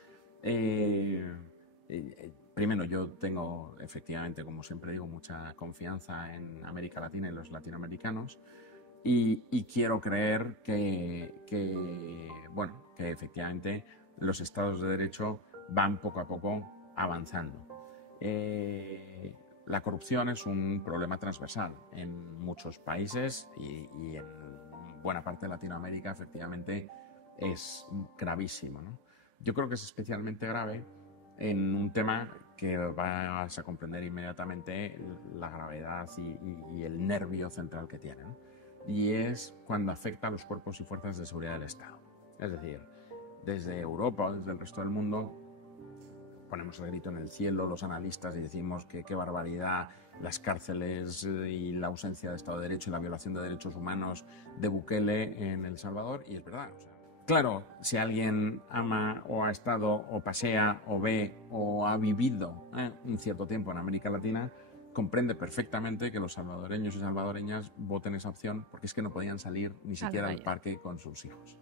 Primero, yo tengo, efectivamente, como siempre digo, mucha confianza en América Latina y los latinoamericanos, y quiero creer que efectivamente los estados de derecho van poco a poco avanzando. La corrupción es un problema transversal en muchos países y en buena parte de Latinoamérica, efectivamente, es gravísimo, ¿no? Yo creo que es especialmente grave en un tema que vas a comprender inmediatamente la gravedad y el nervio central que tiene, ¿no? Y es cuando afecta a los cuerpos y fuerzas de seguridad del Estado. Es decir, desde Europa o desde el resto del mundo ponemos el grito en el cielo los analistas y decimos que qué barbaridad las cárceles y la ausencia de Estado de Derecho y la violación de derechos humanos de Bukele en El Salvador, y es verdad. O sea, claro, si alguien ama o ha estado o pasea o ve o ha vivido un cierto tiempo en América Latina, comprende perfectamente que los salvadoreños y salvadoreñas voten esa opción porque es que no podían salir ni siquiera al parque con sus hijos.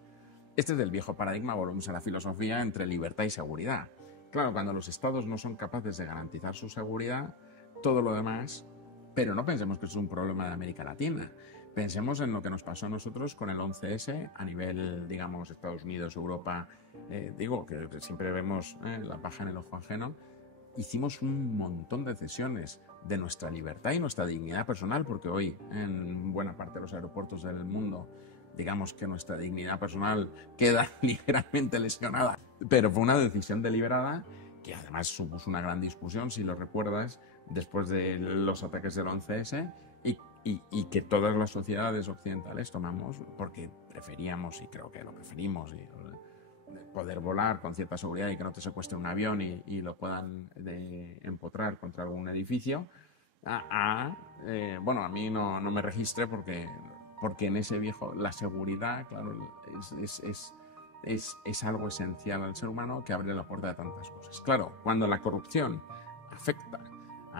Este es del viejo paradigma, volvemos a la filosofía entre libertad y seguridad. Claro, cuando los estados no son capaces de garantizar su seguridad, todo lo demás, pero no pensemos que es un problema de América Latina. Pensemos en lo que nos pasó a nosotros con el 11S a nivel, digamos, Estados Unidos, Europa. Digo que siempre vemos la paja en el ojo ajeno. Hicimos un montón de cesiones de nuestra libertad y nuestra dignidad personal, porque hoy en buena parte de los aeropuertos del mundo, digamos que nuestra dignidad personal queda ligeramente lesionada. Pero fue una decisión deliberada que además supuso una gran discusión, si lo recuerdas, después de los ataques del 11S y que todas las sociedades occidentales tomamos porque preferíamos, y creo que lo preferimos, poder volar con cierta seguridad y que no te secuestre un avión y lo puedan empotrar contra algún edificio, bueno, a mí no me registre porque en ese viejo, la seguridad, claro, es algo esencial al ser humano que abre la puerta de tantas cosas. Claro, cuando la corrupción afecta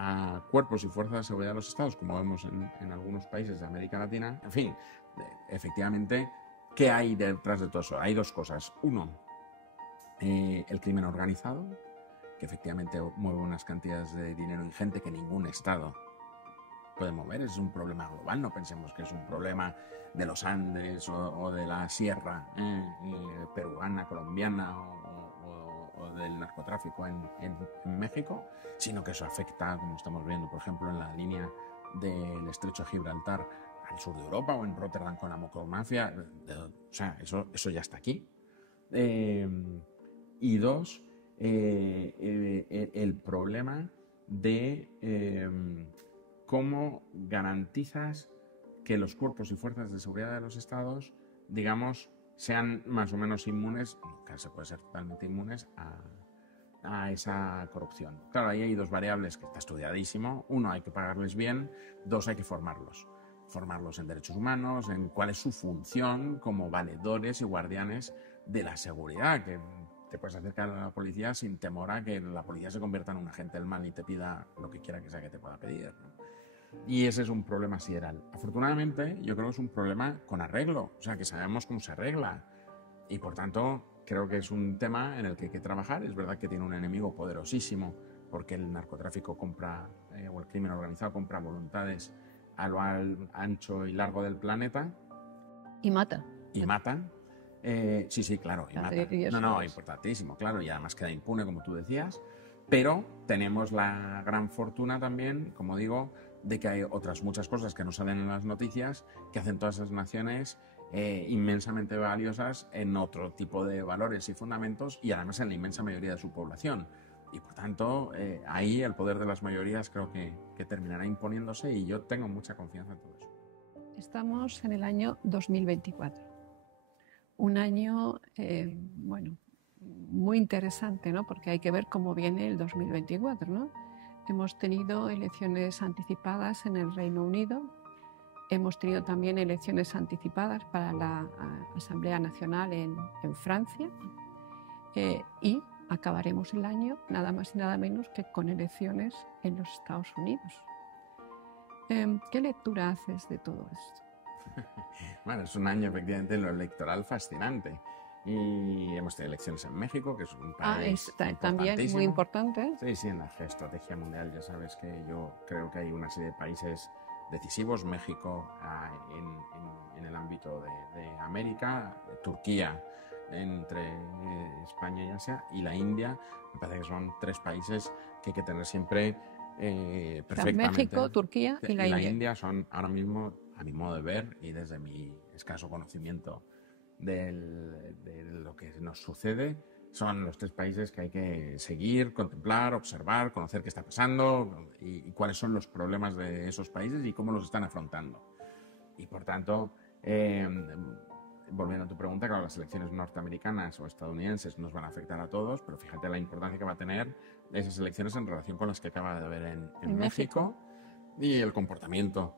a cuerpos y fuerzas de seguridad de los estados, como vemos en algunos países de América Latina, en fin, efectivamente, ¿qué hay detrás de todo eso? Hay dos cosas. Uno, el crimen organizado, que efectivamente mueve unas cantidades de dinero ingente que ningún estado puede mover. Es un problema global, no pensemos que es un problema de los Andes o de la sierra peruana, colombiana o del narcotráfico en México, sino que eso afecta, como estamos viendo, por ejemplo, en la línea del estrecho de Gibraltar al sur de Europa o en Rotterdam con la mocromafia. O sea, eso ya está aquí. Y dos, el problema de cómo garantizas que los cuerpos y fuerzas de seguridad de los estados, digamos, sean más o menos inmunes, nunca se puede ser totalmente inmunes a esa corrupción. Claro, ahí hay dos variables que está estudiadísimo. Uno, hay que pagarles bien. Dos, hay que formarlos en derechos humanos, en cuál es su función como valedores y guardianes de la seguridad, que te puedes acercar a la policía sin temor a que la policía se convierta en un agente del mal y te pida lo que quiera que sea que te pueda pedir, ¿no? Y ese es un problema sideral. Afortunadamente, yo creo que es un problema con arreglo, o sea, que sabemos cómo se arregla. Y por tanto, creo que es un tema en el que hay que trabajar. Es verdad que tiene un enemigo poderosísimo, porque el narcotráfico compra, o el crimen organizado compra voluntades a lo ancho y largo del planeta. Y mata. Y matan. Sí, claro, y matan. No, importantísimo, claro, y además queda impune, como tú decías. Pero tenemos la gran fortuna también, como digo, de que hay otras muchas cosas que no salen en las noticias que hacen todas esas naciones inmensamente valiosas en otro tipo de valores y fundamentos y además en la inmensa mayoría de su población. Y por tanto, ahí el poder de las mayorías creo que terminará imponiéndose y yo tengo mucha confianza en todo eso. Estamos en el año 2024. Un año, bueno, muy interesante, ¿no? Porque hay que ver cómo viene el 2024, ¿no? Hemos tenido elecciones anticipadas en el Reino Unido, hemos tenido también elecciones anticipadas para la Asamblea Nacional en Francia y acabaremos el año nada más y nada menos que con elecciones en los Estados Unidos. ¿Qué lectura haces de todo esto? Bueno, es un año efectivamente en lo electoral fascinante. Y hemos tenido elecciones en México, que es un país también muy importante. Sí, en la geoestrategia mundial ya sabes que yo creo que hay una serie de países decisivos. México en el ámbito de América, Turquía entre España y Asia y la India. Me parece que son tres países que hay que tener siempre perfectamente. México, Turquía y la India. La India son ahora mismo, a mi modo de ver y desde mi escaso conocimiento de lo que nos sucede, son los tres países que hay que seguir, contemplar, observar, conocer qué está pasando y cuáles son los problemas de esos países y cómo los están afrontando. Y por tanto, volviendo a tu pregunta, claro, las elecciones norteamericanas o estadounidenses nos van a afectar a todos, pero fíjate la importancia que va a tener esas elecciones en relación con las que acaba de haber en México y el comportamiento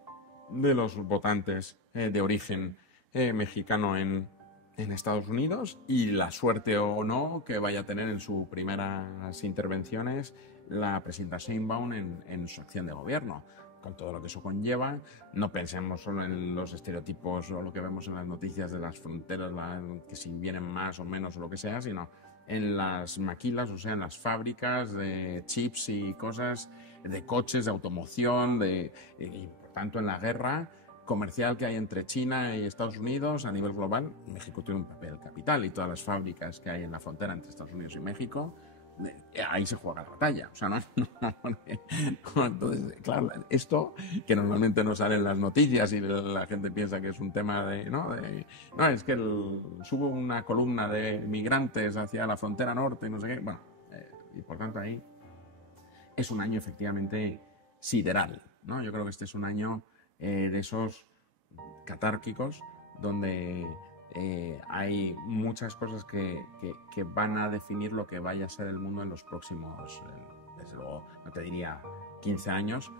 de los votantes de origen mexicano en Estados Unidos y la suerte o no que vaya a tener en sus primeras intervenciones la presidenta Sheinbaum en su acción de gobierno, con todo lo que eso conlleva. No pensemos solo en los estereotipos o lo que vemos en las noticias de las fronteras, que si vienen más o menos o lo que sea, sino en las maquilas, o sea, en las fábricas de chips y cosas, de coches, de automoción, y por tanto en la guerra comercial que hay entre China y Estados Unidos a nivel global. México tiene un papel capital, y todas las fábricas que hay en la frontera entre Estados Unidos y México, ahí se juega la batalla. O sea, entonces, claro, esto que normalmente no sale en las noticias y la gente piensa que es un tema no, es que sube una columna de migrantes hacia la frontera norte y no sé qué. Bueno, y por tanto ahí es un año efectivamente sideral, ¿no? Yo creo que este es un año de esos catárquicos donde hay muchas cosas que van a definir lo que vaya a ser el mundo en los próximos, desde luego, no te diría 15 años,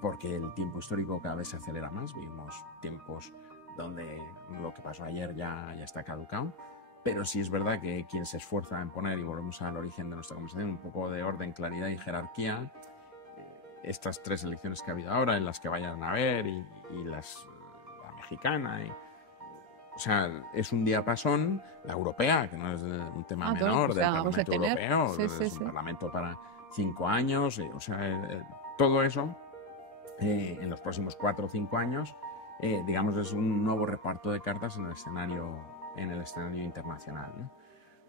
porque el tiempo histórico cada vez se acelera más. Vivimos tiempos donde lo que pasó ayer ya está caducado, pero sí es verdad que quien se esfuerza en poner, y volvemos al origen de nuestra conversación, un poco de orden, claridad y jerarquía, estas 3 elecciones que ha habido ahora, en las que vayan a haber, y la mexicana, o sea, es un diapasón. La europea, que no es un tema menor, del Parlamento Europeo, es un parlamento para 5 años, o sea, todo eso en los próximos 4 o 5 años, digamos, es un nuevo reparto de cartas en el escenario internacional, ¿no?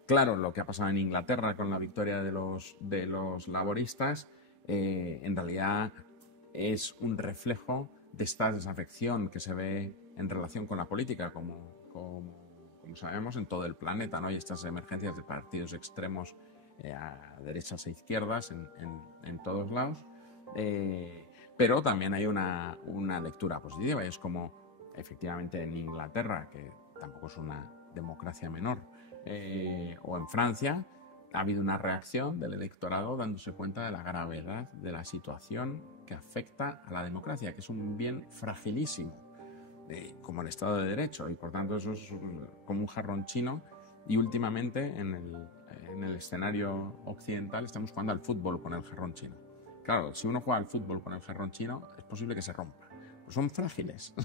Claro, lo que ha pasado en Inglaterra con la victoria de los laboristas, en realidad es un reflejo de esta desafección que se ve en relación con la política, como sabemos, en todo el planeta, ¿no? Y estas emergencias de partidos extremos a derechas e izquierdas en todos lados. Pero también hay una lectura positiva, y es como efectivamente en Inglaterra, que tampoco es una democracia menor, o en Francia, ha habido una reacción del electorado dándose cuenta de la gravedad de la situación que afecta a la democracia, que es un bien fragilísimo, como el Estado de Derecho, y por tanto eso es como un jarrón chino. Y últimamente en el escenario occidental estamos jugando al fútbol con el jarrón chino. Claro, si uno juega al fútbol con el jarrón chino, es posible que se rompa. Pues son frágiles.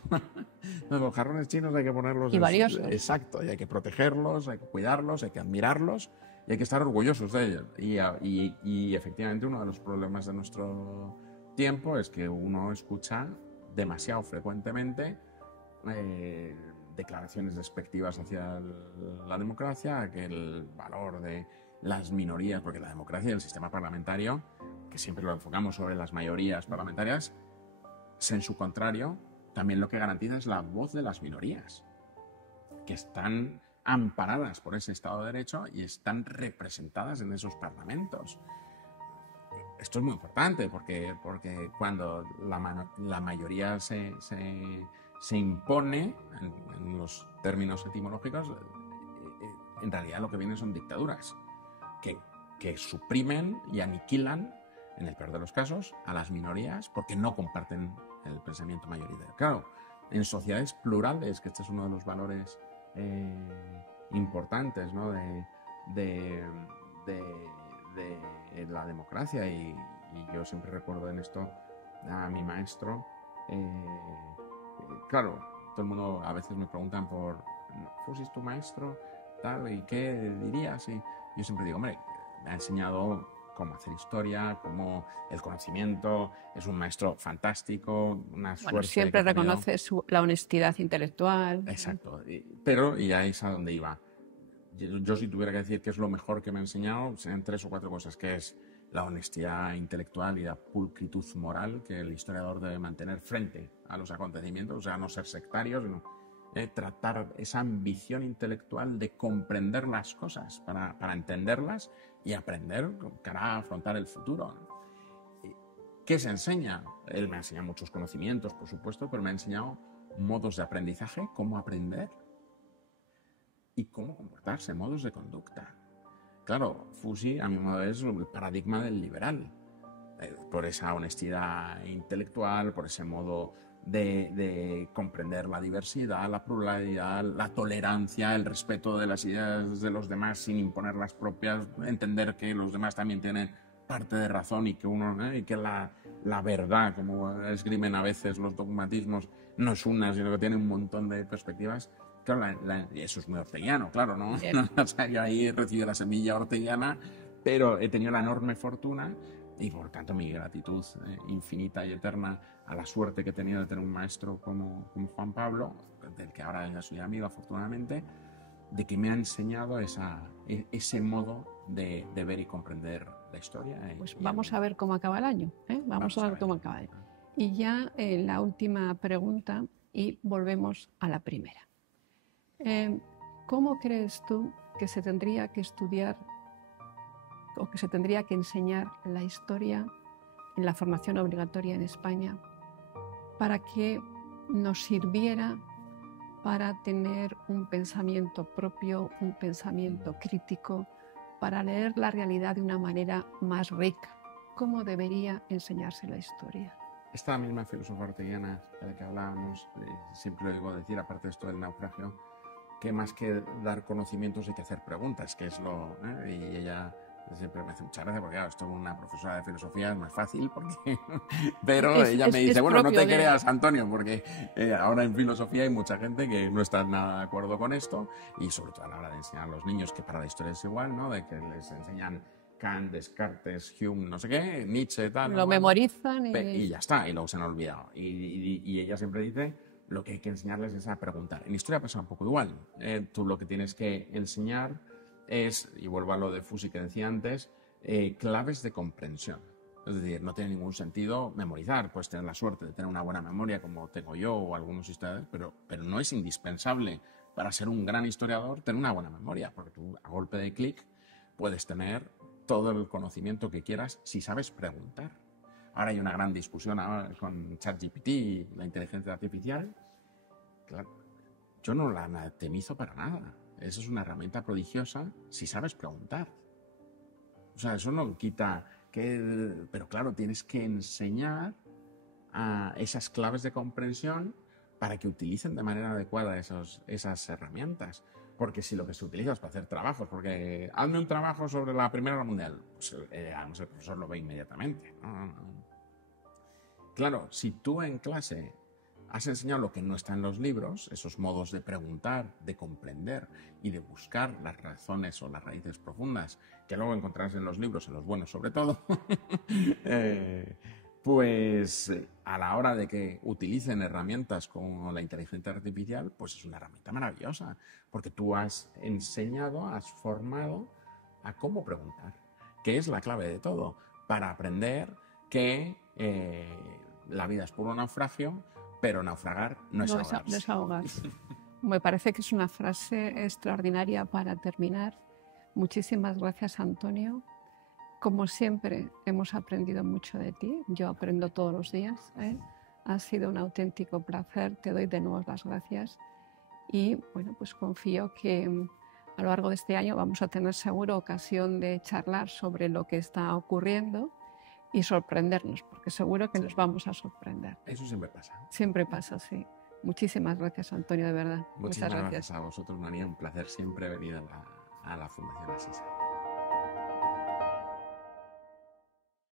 Los jarrones chinos hay que ponerlos... Y valiosos. Exacto, y hay que protegerlos, hay que cuidarlos, hay que admirarlos, y hay que estar orgullosos de ellos. Y efectivamente uno de los problemas de nuestro tiempo es que uno escucha demasiado frecuentemente declaraciones despectivas hacia la democracia, que el valor de las minorías, porque la democracia y el sistema parlamentario, que siempre lo enfocamos sobre las mayorías parlamentarias, en su contrario, también lo que garantiza es la voz de las minorías, que están amparadas por ese Estado de Derecho y están representadas en esos parlamentos. Esto es muy importante porque cuando la mayoría se impone en los términos etimológicos, en realidad lo que vienen son dictaduras que suprimen y aniquilan, en el peor de los casos, a las minorías porque no comparten el pensamiento mayoritario. Claro, en sociedades plurales, que este es uno de los valores importantes, ¿no? de la democracia, y yo siempre recuerdo en esto a mi maestro. Claro, todo el mundo a veces me preguntan por ¿Fusi es tu maestro? Tal, ¿y qué dirías? Y yo siempre digo, hombre, me ha enseñado cómo hacer historia, cómo el conocimiento, es un maestro fantástico, una suerte. Bueno, siempre reconoce la honestidad intelectual. Exacto, pero y ahí es a donde iba. Yo si tuviera que decir qué es lo mejor que me ha enseñado, serían 3 o 4 cosas, que es la honestidad intelectual y la pulcritud moral que el historiador debe mantener frente a los acontecimientos, o sea, no ser sectario, sino tratar esa ambición intelectual de comprender las cosas para entenderlas y aprender cara a afrontar el futuro. ¿Qué se enseña? Él me ha enseñado muchos conocimientos, por supuesto, pero me ha enseñado modos de aprendizaje, cómo aprender y cómo comportarse, modos de conducta. Claro, Fusi, a mi modo, es el paradigma del liberal, por esa honestidad intelectual, por ese modo de comprender la diversidad, la pluralidad, la tolerancia, el respeto de las ideas de los demás sin imponer las propias, entender que los demás también tienen parte de razón y que uno, y que la verdad, como esgrimen a veces los dogmatismos, no es una, sino que tiene un montón de perspectivas. Claro, eso es muy orteguiano, claro, ¿no? O sea, yo ahí he recibido la semilla orteguiana, pero he tenido la enorme fortuna y por tanto mi gratitud infinita y eterna a la suerte que he tenido de tener un maestro como Juan Pablo, del que ahora ya soy amigo afortunadamente, de que me ha enseñado ese modo de ver y comprender la historia. Pues vamos a ver cómo acaba el año, ¿eh? Vamos a ver cómo acaba el año. Y ya la última pregunta y volvemos a la primera. ¿Cómo crees tú que se tendría que estudiar o que se tendría que enseñar la historia en la formación obligatoria en España para que nos sirviera para tener un pensamiento propio, un pensamiento crítico, para leer la realidad de una manera más rica? ¿Cómo debería enseñarse la historia? Esta misma filósofa orteguiana de la que hablábamos, siempre lo digo decir, aparte de esto del naufragio, que más que dar conocimientos hay que hacer preguntas, que es lo... Y ella siempre me hace mucha gracia porque, claro, esto con una profesora de filosofía es más fácil, porque... pero ella me dice, bueno, no te creas, Antonio, porque ahora en filosofía hay mucha gente que no está nada de acuerdo con esto, y sobre todo a la hora de enseñar a los niños, que para la historia es igual, ¿no? De que les enseñan Kant, Descartes, Hume, no sé qué, Nietzsche, tal... Lo memorizan y ya está, y luego se han olvidado. Y ella siempre dice... Lo que hay que enseñarles es a preguntar. En historia pasa un poco igual. Tú lo que tienes que enseñar es, y vuelvo a lo de Fusi que decía antes, claves de comprensión. Es decir, no tiene ningún sentido memorizar. Puedes tener la suerte de tener una buena memoria como tengo yo o algunos historiadores, pero no es indispensable para ser un gran historiador tener una buena memoria, porque tú a golpe de clic puedes tener todo el conocimiento que quieras si sabes preguntar. Ahora hay una gran discusión con ChatGPT y la inteligencia artificial. Claro, yo no la anatemizo para nada. Eso es una herramienta prodigiosa si sabes preguntar. O sea, eso no quita que... Pero claro, tienes que enseñar a esas claves de comprensión para que utilicen de manera adecuada esas herramientas. Porque si lo que se utiliza es para hacer trabajos, porque hazme un trabajo sobre la Primera Guerra Mundial, pues el profesor lo ve inmediatamente. Claro, si tú en clase has enseñado lo que no está en los libros, esos modos de preguntar, de comprender y de buscar las razones o las raíces profundas que luego encontrarás en los libros, en los buenos sobre todo, pues a la hora de que utilicen herramientas como la inteligencia artificial, pues es una herramienta maravillosa, porque tú has enseñado, has formado a cómo preguntar, que es la clave de todo, para aprender que la vida es puro naufragio, pero naufragar no es ahogarse. No es ahogarse. Me parece que es una frase extraordinaria para terminar. Muchísimas gracias, Antonio. Como siempre, hemos aprendido mucho de ti. Yo aprendo todos los días, ¿eh? Ha sido un auténtico placer. Te doy de nuevo las gracias. Y bueno, pues confío que a lo largo de este año vamos a tener seguro ocasión de charlar sobre lo que está ocurriendo y sorprendernos, porque seguro que nos vamos a sorprender. Eso siempre pasa. Siempre pasa, sí. Muchísimas gracias, Antonio, de verdad. Muchas gracias a vosotros, María. Un placer siempre venir a la Fundación Asisa.